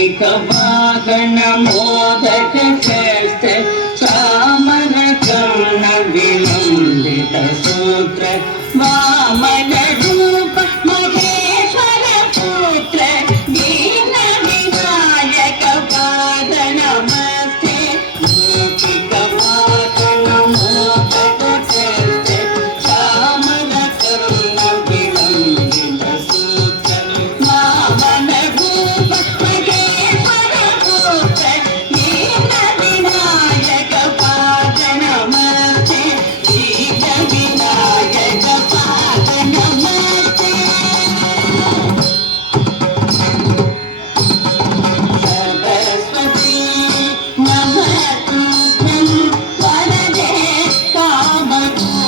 मूषिकवाहन मोदक शस्त्र चामर कर्ण विलम्बित सूत्र वामन रूप महेश्वर पुत्र दीन विनायक पाद नमस्ते मूषिकवाहन मोदक शस्त्र चामर कर्ण विलम्बित सूत्र वामन रूप महेश्वर पुत्र दीन विनायक पाद नमस्ते दीन विनायक पाद नमस्ते सरस्वती नमस्तुभ्यं वरदे कामरूपिणी